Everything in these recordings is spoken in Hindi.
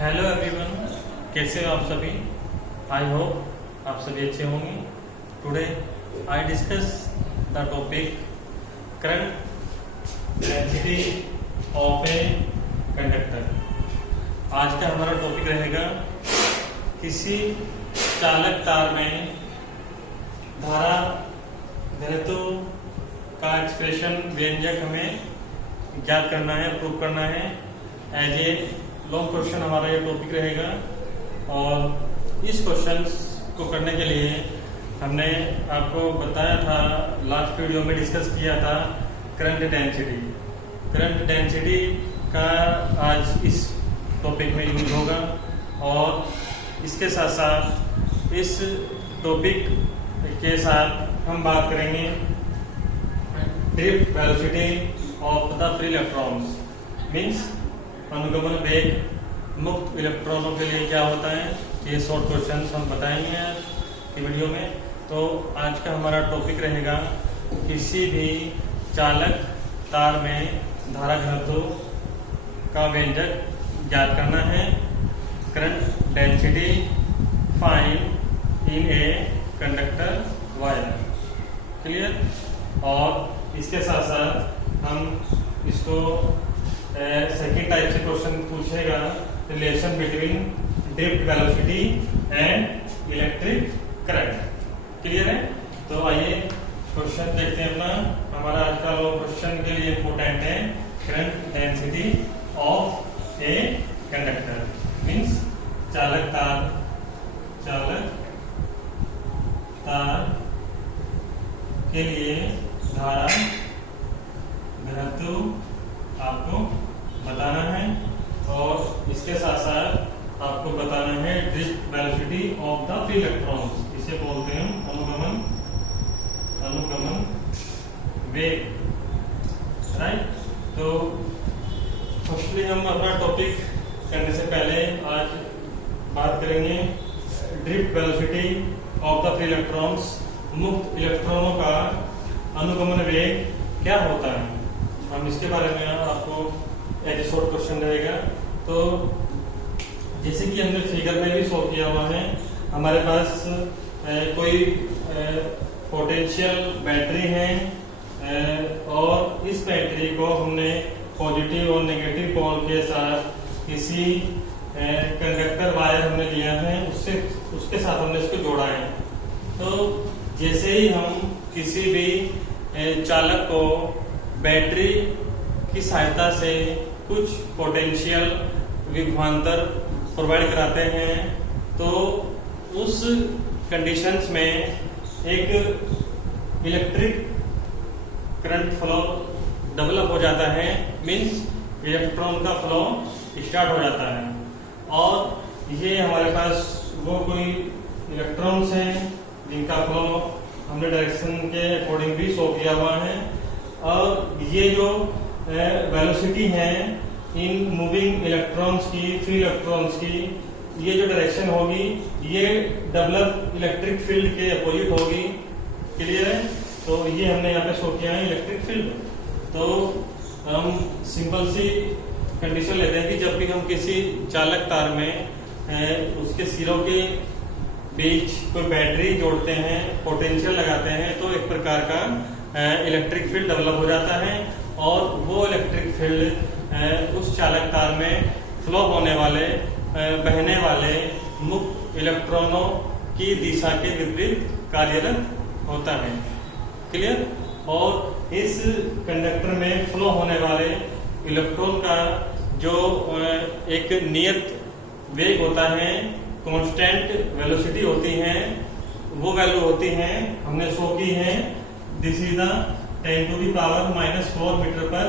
हेलो एवरीवन, कैसे हो आप सभी। आई होप आप सभी अच्छे होंगे। Today I discuss the topic current density of a conductor. आज का हमारा टॉपिक रहेगा किसी चालक तार में धारा घनत्व का एक्सप्रेशन व्यंजक हमें ज्ञात करना है, प्रूव करना है। एज ए लॉन्ग क्वेश्चन हमारा ये टॉपिक रहेगा और इस क्वेश्चन को करने के लिए हमने आपको बताया था, लास्ट वीडियो में डिस्कस किया था करंट डेंसिटी। करंट डेंसिटी का आज इस टॉपिक में यूज होगा और इसके साथ साथ इस टॉपिक के साथ हम बात करेंगे drift velocity of the free electrons. Means अनुगमन वेग मुक्त इलेक्ट्रॉनों के लिए क्या होता है, ये शॉर्ट क्वेश्चन हम बताएंगे आज की वीडियो में। तो आज का हमारा टॉपिक रहेगा किसी भी चालक तार में धारा घनत्व का व्यंजक ज्ञात करना है। Current density find in a conductor wire. Clear. और इसके साथ साथ हम इसको सेकेंड टाइप से क्वेश्चन पूछेगा, relation between drift velocity and electric current. Clear है। तो आइए क्वेश्चन देखते हैं अपना। हमारा आज का क्वेश्चन के लिए इंपोर्टेंट है current density of a conductor. Means चालक तार के लिए धारा घनत्व आपको बताना है और इसके साथ साथ आपको बताना है drift velocity of the free electrons. इसे बोलते हैं अनुगमन वेग। राइट। तो फर्स्टली हम अपना टॉपिक करने से पहले आज बात करेंगे drift velocity of the free electrons. मुक्त इलेक्ट्रॉनों का अनुगमन वेग क्या होता है, हम इसके बारे में आपको एक शॉर्ट क्वेश्चन रहेगा। तो जैसे कि हमने फिगर में भी शो किया हुआ है, हमारे पास कोई पोटेंशियल बैटरी है और इस बैटरी को हमने पॉजिटिव और नेगेटिव पोल के साथ किसी कंडक्टर वायर हमने लिया है, उसके साथ हमने इसको जोड़ा है। तो जैसे ही हम किसी भी चालक को बैटरी की सहायता से कुछ पोटेंशियल विभवांतर प्रोवाइड कराते हैं, तो उस कंडीशंस में एक इलेक्ट्रिक करंट फ्लो डेवलप हो जाता है। मींस इलेक्ट्रॉन का फ्लो स्टार्ट हो जाता है और ये हमारे पास वो कोई इलेक्ट्रॉन्स हैं जिनका फ्लो हमने डायरेक्शन के अकॉर्डिंग भी शो किया हुआ है। और ये जो वेलोसिटी है इन मूविंग इलेक्ट्रॉन्स की, फ्री इलेक्ट्रॉन्स की, ये जो डायरेक्शन होगी ये डेवलप इलेक्ट्रिक फील्ड के अपोजिट होगी। क्लियर है। तो ये हमने यहाँ पे शो किया है इलेक्ट्रिक फील्ड। तो हम सिंपल सी कंडीशन लेते हैं कि जब भी हम किसी चालक तार में उसके सिरों के बीच कोई बैटरी जोड़ते हैं, पोटेंशियल लगाते हैं, तो एक प्रकार का इलेक्ट्रिक फील्ड डेवलप हो जाता है और वो इलेक्ट्रिक फील्ड उस चालक तार में फ्लो होने वाले, बहने वाले मुक्त इलेक्ट्रॉनों की दिशा के विपरीत कार्यरत होता है। क्लियर। और इस कंडक्टर में फ्लो होने वाले इलेक्ट्रॉन का जो एक नियत वेग होता है, कांस्टेंट वेलोसिटी होती है, वो वैल्यू होती है हमने शो की है, दिस इज द 10⁻⁻⁴ मीटर पर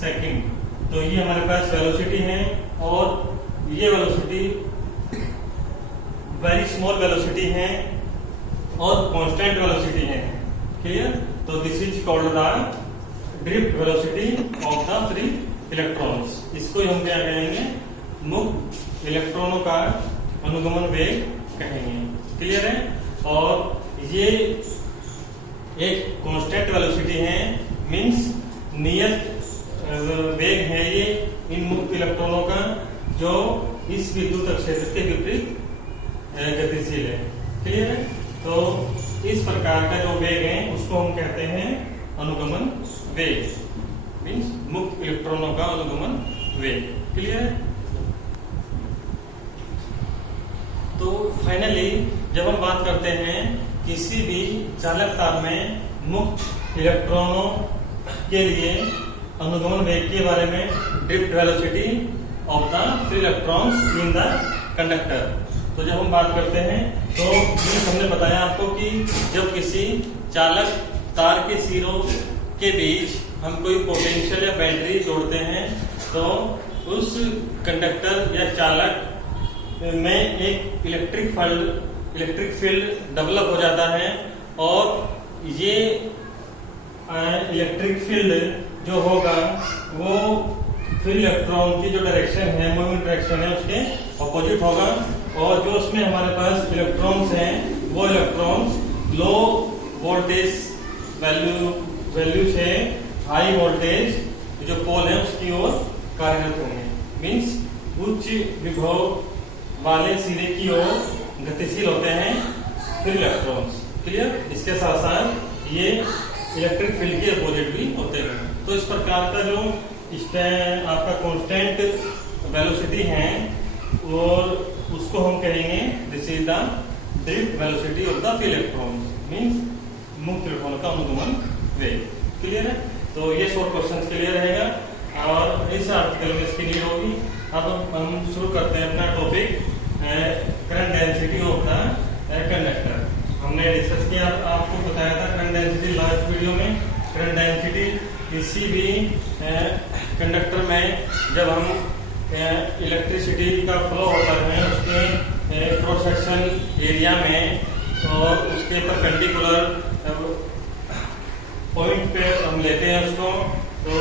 सेकंड। तो ये हमारे पास वेलोसिटी है और ये वेलोसिटी वेरी स्मॉल वेलोसिटी है और कांस्टेंट वेलोसिटी है। क्लियर। तो this is called the drift velocity of the free electrons. इसको हम क्या कहेंगे, मुक्त इलेक्ट्रॉनों का अनुगमन वेग कहेंगे। क्लियर है। और ये एक कांस्टेंट वेलोसिटी है, मींस नियत वेग है ये इन मुक्त इलेक्ट्रॉनों का, जो इस विद्युत क्षेत्र के विपरीत गतिशील है। क्लियर है? तो इस प्रकार का जो वेग है उसको हम कहते हैं अनुगमन वेग, मीन्स मुक्त इलेक्ट्रॉनों का अनुगमन वेग। क्लियर है? तो फाइनली जब हम बात करते हैं किसी भी चालक तार में मुक्त इलेक्ट्रॉनों के लिए अनुगमन वेग के बारे में, drift velocity of the free electrons in the conductor, तो जब हम बात करते हैं तो हमने बताया आपको कि जब किसी चालक तार के सिरों के बीच हम कोई पोटेंशियल या बैटरी जोड़ते हैं तो उस कंडक्टर या चालक में एक इलेक्ट्रिक फील्ड डेवलप हो जाता है और ये इलेक्ट्रिक फील्ड जो होगा वो फ्री इलेक्ट्रॉन की जो डायरेक्शन है, मूवमेंट डायरेक्शन है, उसके अपोजिट होगा और जो उसमें हमारे पास इलेक्ट्रॉन्स हैं वो इलेक्ट्रॉन्स लो वोल्टेज वैल्यू से हाई वोल्टेज जो पोल है उसकी ओर कार्यरत होंगे, मीन्स उच्च विभव वाले सिरे की ओर गतिशील होते हैं फिर इलेक्ट्रॉन्स। क्लियर? इसके साथ साथ ये इलेक्ट्रिक फील्ड के अपोजिट भी होते हैं। तो इस प्रकार का जो आपका कांस्टेंट वेलोसिटी है और उसको हम कहेंगे this is the drift velocity of the free electrons, means मुक्त इलेक्ट्रॉन का अनुगमन वेग। क्लियर है? तो ये 100 क्वेश्चन क्लियर रहेगा और इस आर्टिकल में इसकी नीड होगी। अब हम शुरू करते हैं अपना topic current density of the conductor. हमने डिस्कस किया, आपको बताया था करंट डेंसिटी लास्ट वीडियो में। करंट डेंसिटी किसी भी कंडक्टर में जब हम इलेक्ट्रिसिटी का फ्लो होता है उसके क्रॉस सेक्शन एरिया में और उसके परपेंडिकुलर पॉइंट पे हम लेते हैं उसको, तो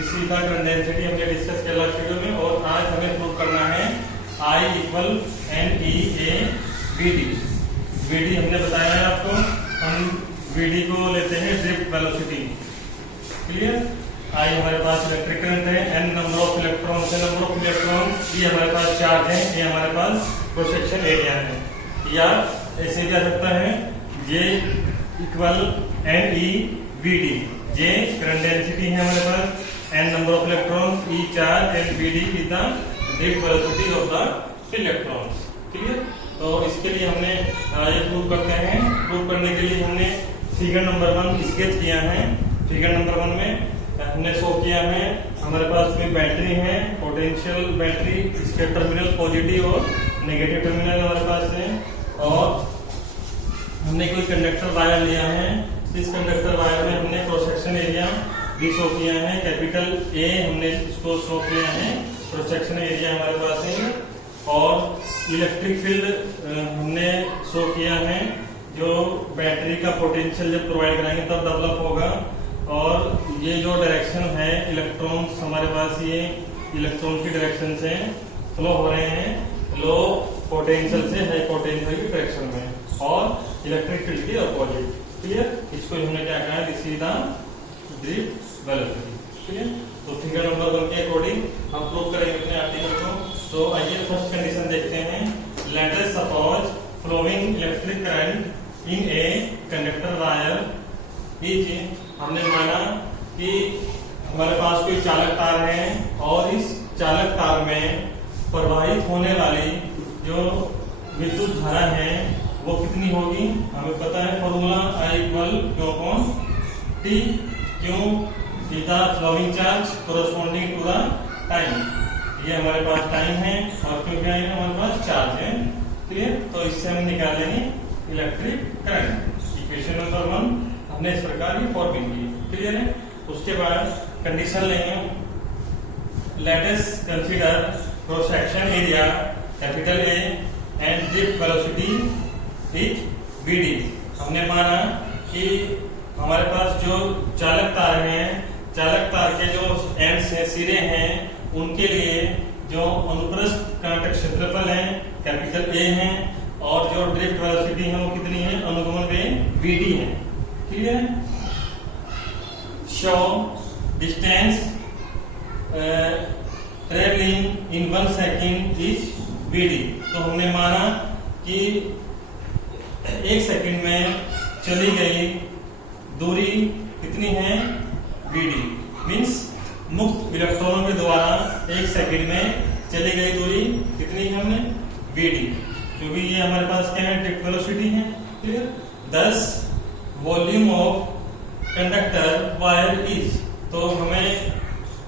इसी का करंट डेंसिटी हमने डिस्कस किया लास्ट वीडियो में। और आज हमें प्रूव करना है I = NEA VD। VD हमने बताया है आपको, हम VD को लेते हैं ड्रिफ्ट वेलोसिटी। क्लियर? I हमारे पास इलेक्ट्रिक करंट है, N नंबर ऑफ इलेक्ट्रॉन्स है, नंबर ऑफ इलेक्ट्रॉन्स, ये हमारे पास चार्ज है, ये हमारे पास क्रॉस सेक्शन एरिया है। या ऐसे भी आ सकता है J = NE VD। J current density है हमारे पास, N number of electrons, E charge and VD is the drift velocity of the electrons. Clear? तो इसके लिए हमने ये प्रूव करते हैं। प्रूव करने के लिए हमने फिगर नंबर 1 स्केच किया है। फिगर नंबर 1 में हमने शो किया है हमारे पास में बैटरी है, पोटेंशियल बैटरी, इसके टर्मिनल पॉजिटिव और नेगेटिव टर्मिनल हमारे पास है और हमने कोई कंडक्टर वायर लिया है। इस कंडक्टर वायर में हमने क्रॉस सेक्शन एरिया भी शो किया है, कैपिटल A हमने इसको शो किया है, क्रॉस सेक्शन एरिया हमारे पास है और इलेक्ट्रिक फील्ड हमने शो किया है जो बैटरी का पोटेंशियल जब प्रोवाइड कराएंगे तब डेवलप होगा। और ये जो डायरेक्शन है इलेक्ट्रॉन्स हमारे पास, ये इलेक्ट्रॉन की डायरेक्शन से फ्लो हो रहे हैं लो पोटेंशियल से हाई पोटेंशियल की डायरेक्शन में और इलेक्ट्रिक फील्ड के अपोजिट। क्लियर? इसको हमने क्या कहा, this is the drift velocity. Clear? तो फिगर नंबर 1 के अकॉर्डिंग हम प्रूव करेंगे अपने आर्टिकल को। तो आइए फर्स्ट कंडीशन देखते हैं। Let us suppose flowing electric current in a conductor wire is, हमने माना कि हमारे पास कोई चालक तार है और इस चालक तार में प्रवाहित होने वाली जो विद्युत धारा है वो कितनी होगी, हमें पता है फॉर्मूला I = Q/T। क्यों? Is the flowing charge corresponding to the time. ये हमारे पास टाइम है और क्योंकि हमारे पास चार्ज है। क्लियर? तो इससे हम निकालेंगे इलेक्ट्रिक करंट। इक्वेशन नंबर 1 हमने इस प्रकार की फॉर्मिंग की। क्लियर है? उसके बाद कंडीशन लेंगे, let us consider cross section area capital A and drift velocity is VD। हमने माना कि हमारे पास जो चालक तार हैं, चालक तार के जो एंड्स हैं, सिरे हैं, उनके लिए जो अनुप्रस्थ कांटक क्षेत्रफल है कैपिटल A है और जो ड्रिफ्ट वेलोसिटी है वो कितनी है, अनुगमन वेग VD है। क्लियर है? Show distance travelling in one second is VD। तो हमने माना कि 1 सेकेंड में चली गई दूरी कितनी है, VD। मीन्स मुक्त इलेक्ट्रॉनों के द्वारा 1 सेकेंड में चली गई दूरी कितनी है हमने, VD। क्योंकि ये हमारे पास क्या है, ड्रिफ्ट वेलोसिटी है। Clear. 10 volume of conductor wire is. तो हमें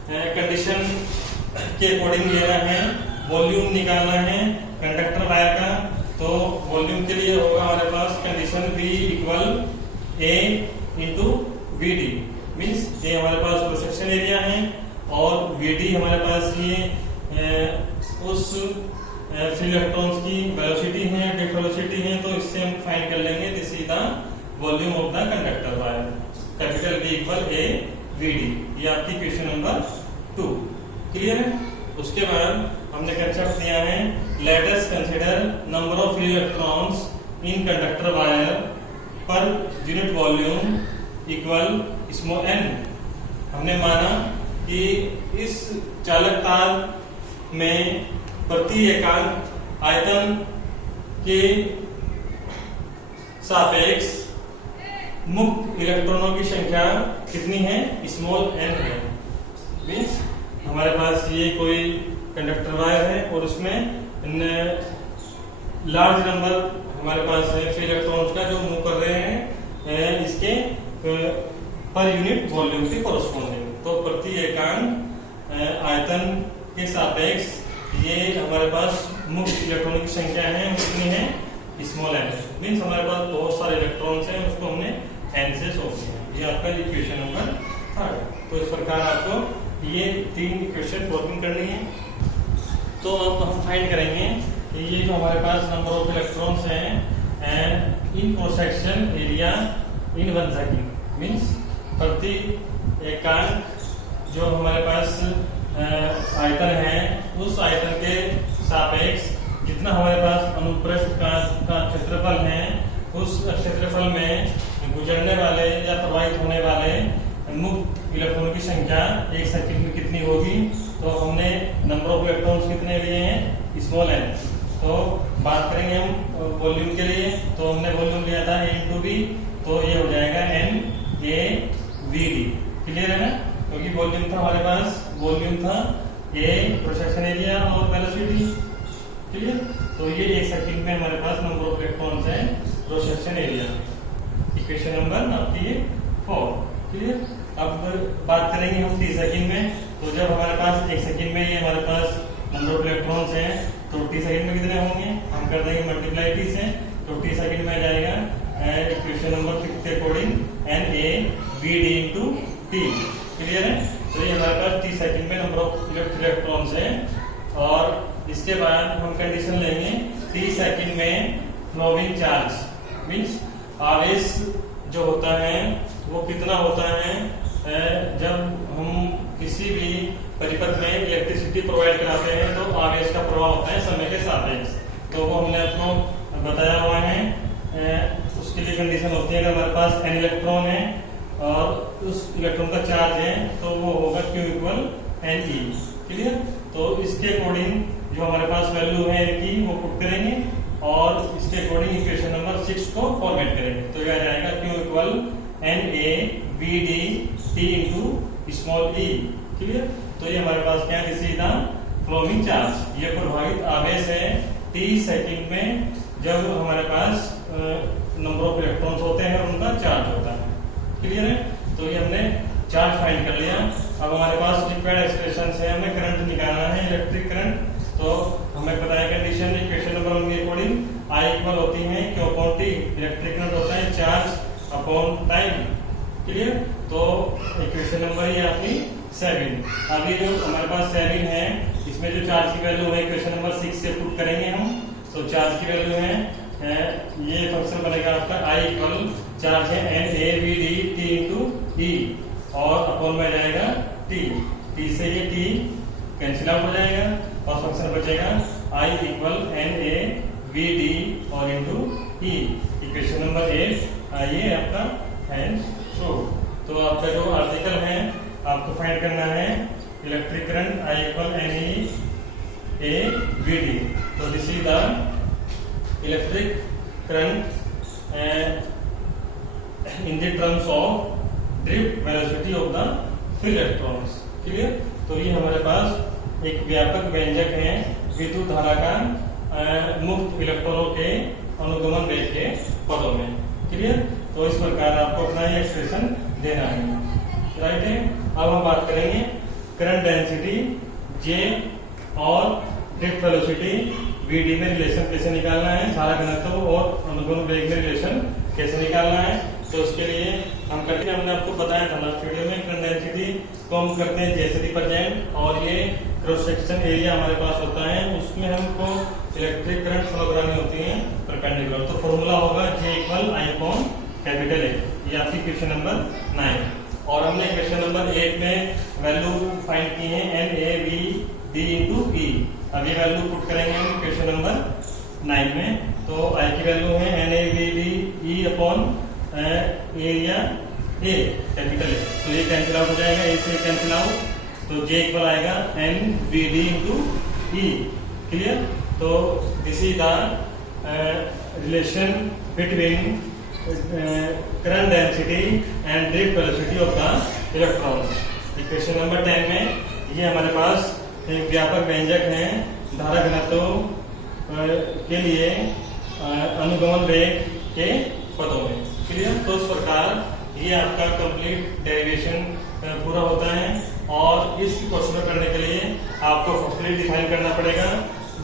कंडीशन के अकॉर्डिंग लेना है, वॉल्यूम निकालना है कंडक्टर वायर का। तो वॉल्यूम के लिए होगा हमारे पास condition V equal A into VD। Means ये हमारे पास क्रॉस सेक्शन एरिया है और VD हमारे पास ये उस फ्री इलेक्ट्रॉन्स की वेलोसिटी है, ड्रिफ्ट वेलोसिटी है। तो इससे हम फाइंड कर लेंगे this is the volume of the conductor wire, capital V equal A VD। ये आपकी क्वेश्चन नंबर 2। क्लियर है। उसके बाद हमने कंसेप्ट दिया है, let us consider number of electrons in conductor wire per unit volume equal small n। हमने माना कि इस चालक तार में प्रति एकांक आयतन के सापेक्ष मुक्त इलेक्ट्रॉनों की संख्या कितनी है, स्मॉल n है। मीन्स हमारे पास ये कोई कंडक्टर वायर है और उसमें लार्ज नंबर हमारे पास फ्री इलेक्ट्रॉन्स का जो मूव कर रहे हैं इसके पर यूनिट वॉल्यूम के कोरस्पॉन्डिंग। तो प्रति एकांक आयतन के सापेक्ष ये हमारे पास मुक्त इलेक्ट्रॉनों की संख्या है, कितनी है, स्मॉल n। मीन्स हमारे पास बहुत सारे इलेक्ट्रॉन्स हैं, उसको हमने n से सॉल्व किया। ये आपका इक्वेशन नंबर 3। तो इस प्रकार आपको ये 3 इक्वेशन सॉल्विंग करनी है। तो अब हम फाइंड करेंगे कि ये जो हमारे पास नंबर ऑफ इलेक्ट्रॉन्स हैं in cross section area in 1 second. Means प्रति एकांक जो हमारे पास आयतन है उस आयतन के सापेक्ष जितना हमारे पास अनुप्रस्थ का क्षेत्रफल है, उस क्षेत्रफल में गुजरने वाले या प्रवाहित होने वाले मुक्त इलेक्ट्रॉनों की संख्या 1 सेकंड में कितनी होगी। तो हमने नंबर ऑफ इलेक्ट्रॉन्स कितने लिए हैं, स्मॉल n। तो बात करेंगे हम वॉल्यूम के लिए, तो हमने वॉल्यूम लिया था A इंटू V। तो ये हो जाएगा N A V D। Clear है ना। क्योंकि वॉल्यूम था हमारे पास, वॉल्यूम था A क्रॉस सेक्शन एरिया और वेलोसिटी। क्लियर। तो ये 1 सेकंड में हमारे पास नंबर ऑफ इलेक्ट्रॉन्स है cross section area. Equation number आपकी 4। क्लियर। अब बात करेंगे हम t सेकंड में। तो जब हमारे पास 1 सेकंड में ये हमारे पास नंबर ऑफ इलेक्ट्रॉन्स हैं तो t सेकंड में कितने होंगे, हम कर देंगे मल्टीप्लाई t से। तो t सेकंड में आ जाएगा इक्वेशन नंबर 5 के according Na Vd into t। Clear है। तो ये हमारे पास t सेकंड में नंबर ऑफ इलेक्ट्रॉन्स हैं। और इसके बाद हम कंडीशन लेंगे t सेकंड में फ्लोइंग चार्ज। मीन्स आवेश जो होता है वो कितना होता है, जब हम किसी भी परिपथ में इलेक्ट्रिसिटी प्रोवाइड कराते हैं तो आवेश का प्रभाव होता है समय के सापेक्ष। तो वो हमने आपको बताया हुआ है। उसके लिए कंडीशन होती है, अगर हमारे पास n इलेक्ट्रॉन है और उस इलेक्ट्रॉन का चार्ज है तो वो होगा Q इक्वल Ne। क्लियर। तो इसके अकॉर्डिंग जो हमारे पास वैल्यू है इनकी वो पुट करेंगे और इसके अकॉर्डिंग इक्वेशन नंबर 6 को फॉर्मेट करेंगे। तो यह आ जाएगा Q equal Na Vd T into small e। Clear. तो ये हमारे पास क्या है, this is the flowing charge. ये प्रभावित आवेश है t सेकंड में जब हमारे पास नंबर ऑफ इलेक्ट्रॉन्स होते हैं और उनका चार्ज होता है। क्लियर है। तो ये हमने चार्ज फाइंड कर लिया। अब हमारे पास रिक्वायर्ड एक्सप्रेशन है, हमें करंट निकालना है, इलेक्ट्रिक करंट। तो हमें पता है कंडीशन इक्वेशन नंबर 1 के अकॉर्डिंग I इक्वल होती है Q upon T। Electric current होता है चार्ज अपॉन टाइम। क्लियर। तो इक्वेशन नंबर ये आपकी 7। अभी जो हमारे पास 7 है इसमें जो चार्ज की वैल्यू है इक्वेशन नंबर 6 से पुट करेंगे हम। तो चार्ज की वैल्यू है ये फंक्शन बनेगा आपका I इक्वल चार्ज है Na Vd T into E और अपॉन में जाएगा T से ये T कैंसिल आउट हो जाएगा और फंक्शन बचेगा I इक्वल Na Vd और इंटू E। इक्वेशन नंबर 8 आइए आपका है शो। तो आपका जो आर्टिकल है आपको फाइंड करना है electric current I equal Ne A VD. So this is the electric current in the terms of drift velocity of the free electrons. Clear? तो ये हमारे पास एक व्यापक व्यंजक है विद्युत धारा का मुक्त इलेक्ट्रॉनों के अनुगमन वेग के पदों में. क्लियर? तो इस प्रकार आपको अपना ये एक्सप्रेशन देना है. राइट है. अब हम बात करेंगे करंट डेंसिटी J और ड्रिफ्ट वेलोसिटी VD में रिलेशन कैसे निकालना है, धारा घनत्व और अनुगमन वेग में रिलेशन कैसे निकालना है. तो उसके लिए हम करते हैं, हमने आपको बताया था लास्ट वीडियो में, करंट डेंसिटी को हम करते हैं J से रिप्रेजेंट, और ये क्रॉस सेक्शन एरिया हमारे पास होता है, उसमें हमको इलेक्ट्रिक करंट फ्लो करानी होती है परपेंडिकुलर. तो फॉर्मूला होगा J = I/A. ये आपकी क्वेश्चन नंबर 9. और हमने क्वेश्चन नंबर 8 में वैल्यू फाइंड की है NAVD × E. अब ये वैल्यू पुट करेंगे हम क्वेश्चन नंबर 9 में. तो I की वैल्यू है NAVD E/ area A, capital A. तो ये कैंसिल आउट हो जाएगा, A से कैंसिल आउट. तो J इक्वल आएगा NVD × E. क्लियर? तो this is the relation between current density and drift velocity of the electron. Question number 10 में ये हमारे पास एक व्यापक व्यंजक है धारा घनत्व के लिए अनुगमन वेग के पदों में. क्लियर? तो इस प्रकार ये आपका कंप्लीट डेरिवेशन पूरा होता है. और इस क्वेश्चन को करने के लिए आपको फर्स्टली डिफाइन करना पड़ेगा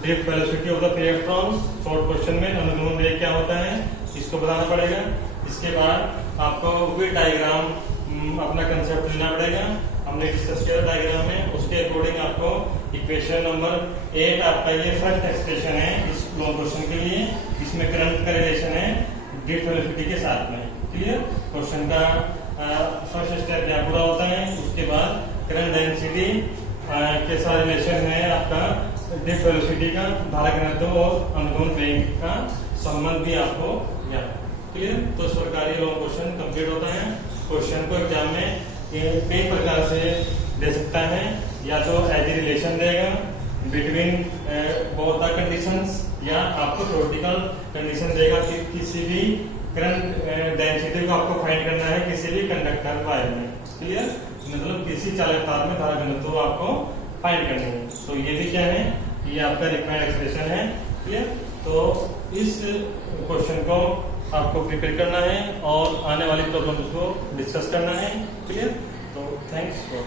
drift velocity of the free electrons. Short question में अनुगमन वेग क्या होता है इसको बताना पड़ेगा. इसके बाद आपको विड डायग्राम अपना कंसेप्ट लेना पड़ेगा. हमने डिस्कस किया डायग्राम में, उसके अकॉर्डिंग आपको इक्वेशन नंबर 8 आपका ये फर्स्ट एक्सप्रेशन है इस लॉन्ग क्वेश्चन के लिए. इसमें करंट का रिलेशन है ड्रिफ्ट वेलोसिटी के साथ में. क्लियर? क्वेश्चन का फर्स्ट स्टेप यहाँ पूरा होता है. उसके बाद करंट डेंसिटी के साथ रिलेशन है आपका ड्रिफ्ट वेलोसिटी का, धारा घनत्व और अनुगमन वेग का संबंध भी आपको याद. क्लियर? तो इस प्रकार ये लॉन्ग क्वेश्चन कंप्लीट होता है. क्वेश्चन को एग्जाम में कई प्रकार से दे सकता है. या तो एज ए रिलेशन देगा बिटवीन बोथ द कंडीशंस, या आपको थ्योरेटिकल कंडीशन देगा कि किसी भी करंट डेंसिटी को आपको फाइंड करना है किसी भी कंडक्टर वायर में. क्लियर? मतलब किसी चालक तार में धारा घनत्व आपको फाइंड करनी है. तो ये भी क्या है, ये आपका रिक्वायर्ड एक्सप्रेशन है. क्लियर? तो इस क्वेश्चन को आपको प्रिपेयर करना है और आने वाली प्रॉब्लम्स को डिस्कस करना है. क्लियर? तो थैंक्स फॉर